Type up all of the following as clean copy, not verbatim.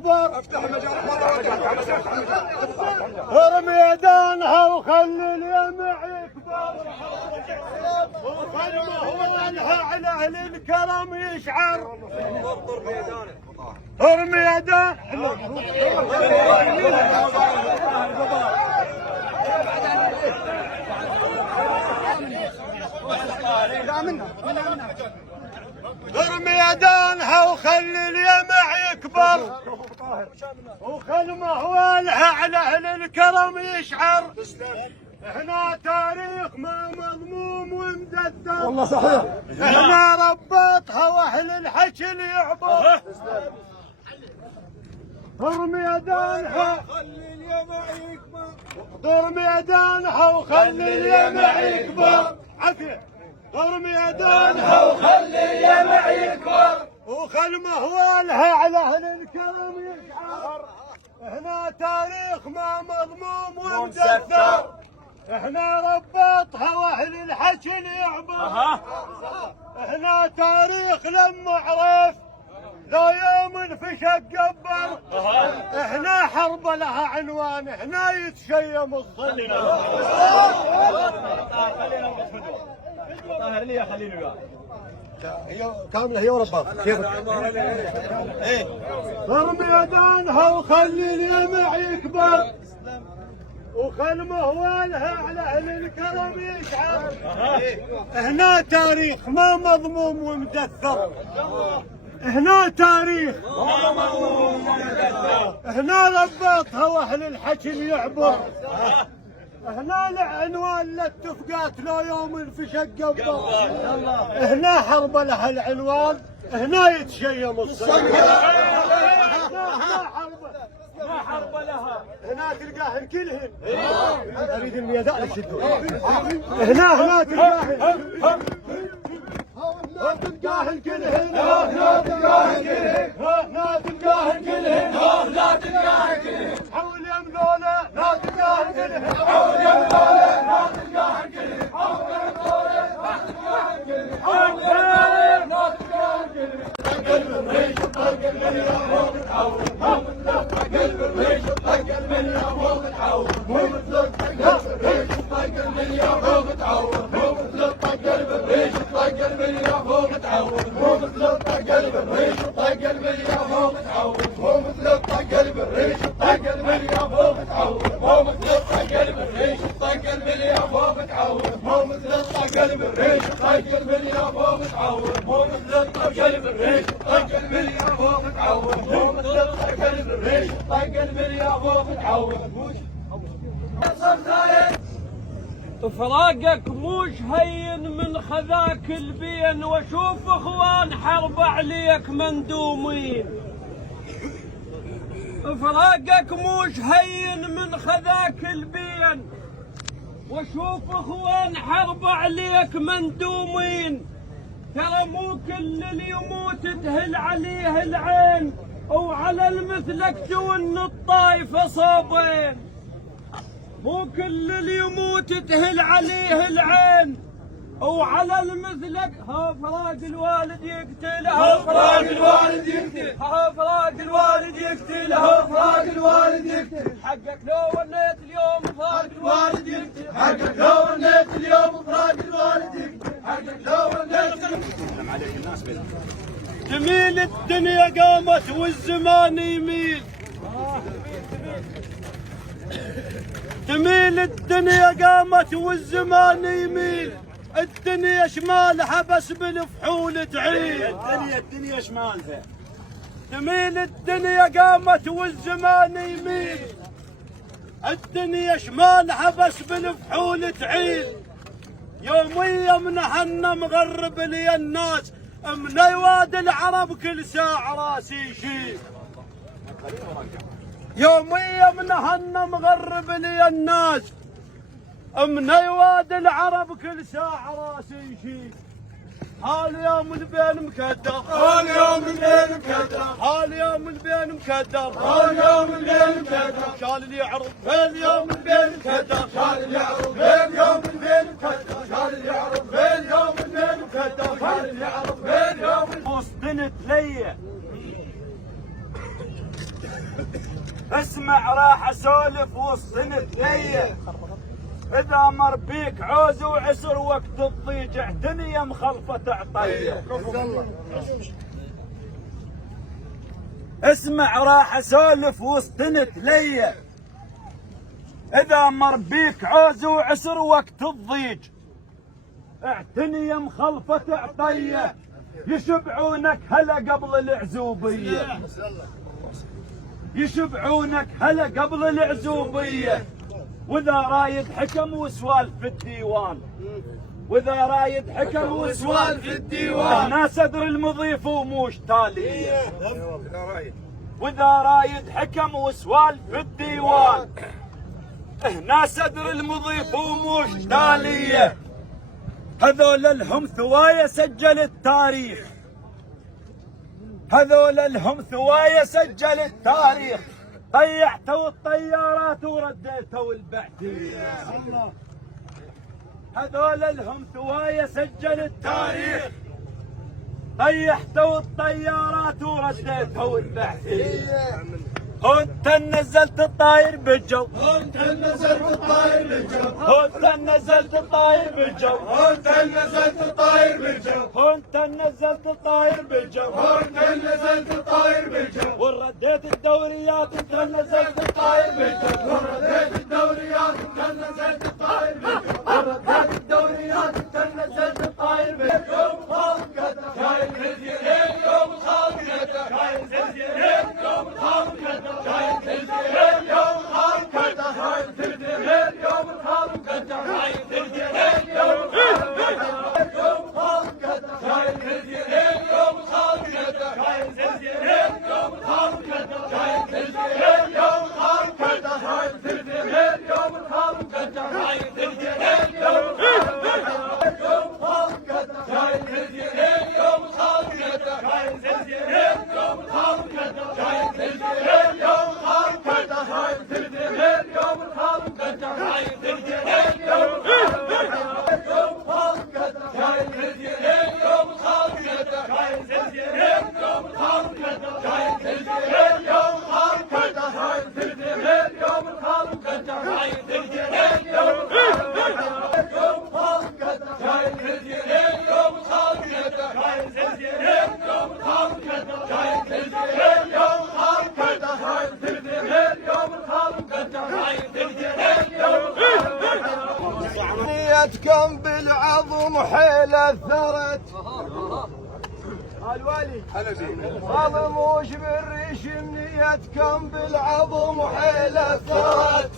يكبر رميدانها وخلي اليمع يكبر وخلي مهوالها على اهل الكرم يشعر رميدان رميدانها وخلي اليمع يكبر وخل مهوالها على اهل الكرم يشعر هنا تاريخ ما مضموم ومدثر والله صحيح هنا ربطها واهل الحشل يعبر رميدانها خلي اليمع يكبر رميدانها وخلي اليمع يكبر عافية رميدانها وخلي اليمع يكبر وخل مهوالها على اهل الكرم يشعر هنا تاريخ ما مضموم ومدثر هنا ربطها واهل الحشل يعبر هنا تاريخ لما عرف لا يوم انفشق قبر هنا حرب لها عنوان هنا يتشيم الظل طاهر لي يا خليل وياه هي كامله هي ورباط كيف رميدانها وخلي اليمع يكبر وخل مهوالها على اهل الكرم يشعر هنا تاريخ ما مضموم ومدثر هنا تاريخ هنا ربطها واهل الحشل يعبر هنا العنوان للتفقات لا يوم انفشق قبر هنا حرب لها العنوان هنا يتشيم الصيف ما حرب لها هنا تلقاهن كلهن اريد اليداء يشدون هنا تلقاهن هنا تلقاهن كلهن هنا تلقاهن كلهن هنا تلقاهن كلهن هنا تلقاهن كلهن حول يملوله لا تلقاهن كلهن حول يملوله لا تلقاهن كلهن حول يملوله لا تلقاهن كلهن حول يملوله لا تلقاهن كلهن قلب الريش طق المنيا فوق تعود مو مثلك قلب الريش طق المنيا فوق تعود مو مثلك قلب الريش طق المنيا فوق تعود مو مثلك قلب الريش طق المنيا فوق تعود مو مثلك قلب الريش طق المنيا فوق تعود مو مثلك قلب الريش طق المنيا فوق تعود مو مثلك قلب الريش طق المنيا فوق تعود مو مثلك قلب الريش طق المنيا فوق تعود مو مثلك قلب الريش طق المنيا فوق تعود مو مثلك قلب الريش طق المنيا فوق تعود فراقك موش هين من خذاك البين واشوف اخوان حرب عليك مندومين فراقك موش هين من خذاك البين واشوف اخوان حرب عليك مندومين ترى مو كل اللي يموت تهل عليه العين وعلى المثلك تون الطايفه صابين مو كل اللي يموت تهل عليه العين وعلى المثلك ها فراق الوالد يقتل ها فراق الوالد يقتل ها فراق الوالد يقتل ها فراق الوالد يقتل حقك لو ونيت اليوم فراق الوالد يقتل حقك لو ونيت اليوم فراق الوالد يقتل حقك لو ونيت تميل الدنيا قامت والزمان يميل تميل الدنيا قامت والزمان يميل الدنيا شمالها بس بالفحول تعيل الدنيا شمالها تميل الدنيا قامت والزمان يميل الدنيا شمالها بس بالفحول تعيل يوميا منحنا مغرب لي الناس من واد العرب كل ساعة راسي يشيل يوميا منحنا مغرب لي الناس من واد العرب كل ساعة راسي يشيل حال يوم البين مكدر حال يوم البين مكدر حال يوم البين مكدر حال يوم البين مكدر شال اللي يعرض بين يوم البين مكدر شال اللي يعرض بين يوم البين مكدر شال اللي يعرض بين يوم البين مكدر شال اللي يعرض بين يوم وسطنت ليا اسمع راح اسولف وسط ثنية، اذا مر بيك عوز وعسر وقت الضيج اعتني يا مخلفة عطية. اسمع راح اسولف وسط ثنية، اذا مر بيك عوز وعسر وقت الضيج اعتني يا مخلفة عطية، يشبعونك هلا قبل العزوبية، يشبعونك هلا قبل العزوبية، واذا رايد حكم وسوالف الديوان، واذا رايد حكم وسوالف الديوان ناس ادري المضيف وموش تالية، واذا رايد حكم وسوالف الديوان ناس ادري المضيف وموش تالية. هذول لهم ثوايا سجل التاريخ، هذول لهم ثوايا سجل التاريخ، طيعتوا الطيارات ورديتوا البعثية. هذول لهم ثوايا سجل التاريخ، طيحتوا الطيارات ورديتوا البعثية. وانت نزلت الطاير بالجو، وانت نزلت الطاير بالجو، وانت نزلت الطاير بالجو، وانت نزلت الطاير بالجو، وانت نزلت الطاير بالجو، وانت نزلت الطاير بالجو، ورديت الدوريات انت نزلت الطاير بالجو، ورديت الدوريات انت نزلت الطاير بالجو، ورديت الدوريات انت نزلت الطاير بالجو. يوم خلقته شايل زلزلين، يوم خلقته شايل زلزلين، يوم خلقته شايل زلزلين، يوم خلقته شايل زلزلين، يوم خلقته شايل زلزلين، يوم خلقته شايل زلزلين، يوم خلقته شايل زلزلين، يوم خلقته شايل زلزلين، يوم خلقته شايل زلزلين، يوم خلقته شايل زلزلين، يوم شايل زلزلين، يوم خلقته شايل زلزلين، يوم خلقته شايل زلزلين، يوم خلقته شايل زلزلين، يوم خلقته شايل زلزلين، يوم خلقته شايل زلزلين، يوم خلقته شايل زلزلين، يوم خلقته شايل زلزلين، يوم خلقته شايل زلزلين، يوم خلقته شايل زلزلين، يوم خلقته شايل زلزلين، يوم خلقته شايل زلزلين، يوم خلقته شايل زلزلين، يوم خلقته شايل زلزلين، يوم خلقته شايل زلزلين، يوم نيتكم بالعظم حيلة ثرت الوالي ظلموش بالريش، نيتكم بالعظم حيلة ثرت،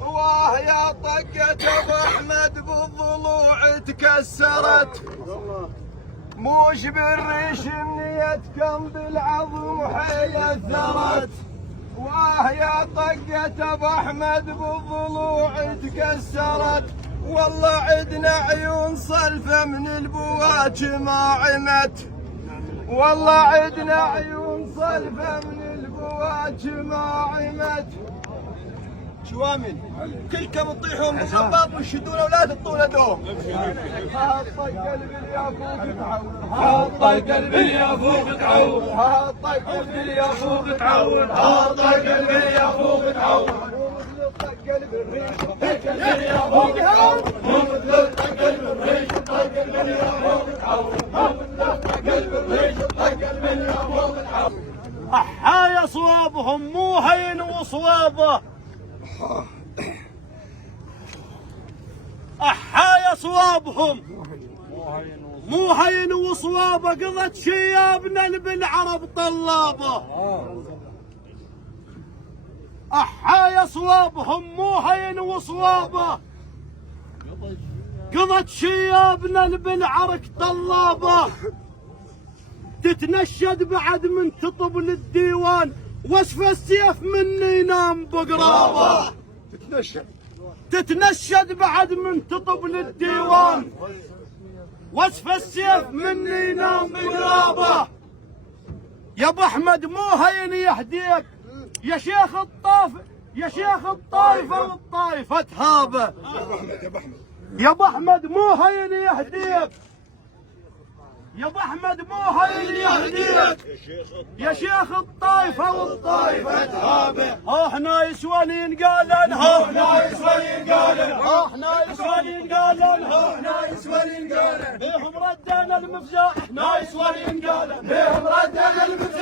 واه يا طقة ابو احمد بالضلوع تكسرت، موش بالريش نيتكم بالعظم حيلة ثرت، واه يا طقة ابو احمد بالضلوع تكسرت، والله عدنا عيون صلفة من البواج ما عمت، والله عدنا عيون صلفة من البواج ما عمت. شوامل كلكم تطيحون بالخباط وتشدون اولاد الطولة دوم. حاط قلبي اليافوق تعود، حاط قلبي اليافوق تعود، حاط قلبي اليافوق تعود، حاط قلبي اليافوق تعود، قلب الريش قلبي اليافوق تعود، مو مثل قلب الريش، قلبي اليافوق تعود، مو مثل قلب الريش، قلبي اليافوق تعود. احايا صوابهم مو هين وصوابه، احايا صوابهم مو هين وصوابه، قضت شيابنا بالعرب طلابه، احايا صوابهم مو هين وصوابه، قضت شيابنا بالعرق طلابه، تتنشد بعد من تطب للديوان، وصف السيف مني ينام بقرابه، تتنشد بعد من تطب للديوان، وصف السيف مني ينام بقرابه. يا ابو احمد مو هين يهديك يا شيخ الطاف، يا شيخ الطائفه والطائفه تهابه، يا ابو احمد مو هين يهديك يا ابو احمد مو هين يهديك يا شيخ الطائفه والطائفه تهابه. احنا يسولين قالن احنا يسولين قالن احنا يسولين قالن احنا يسولين قالن بهم ردنا المفزع احنا يسولين قالن بهم ردنا المفزع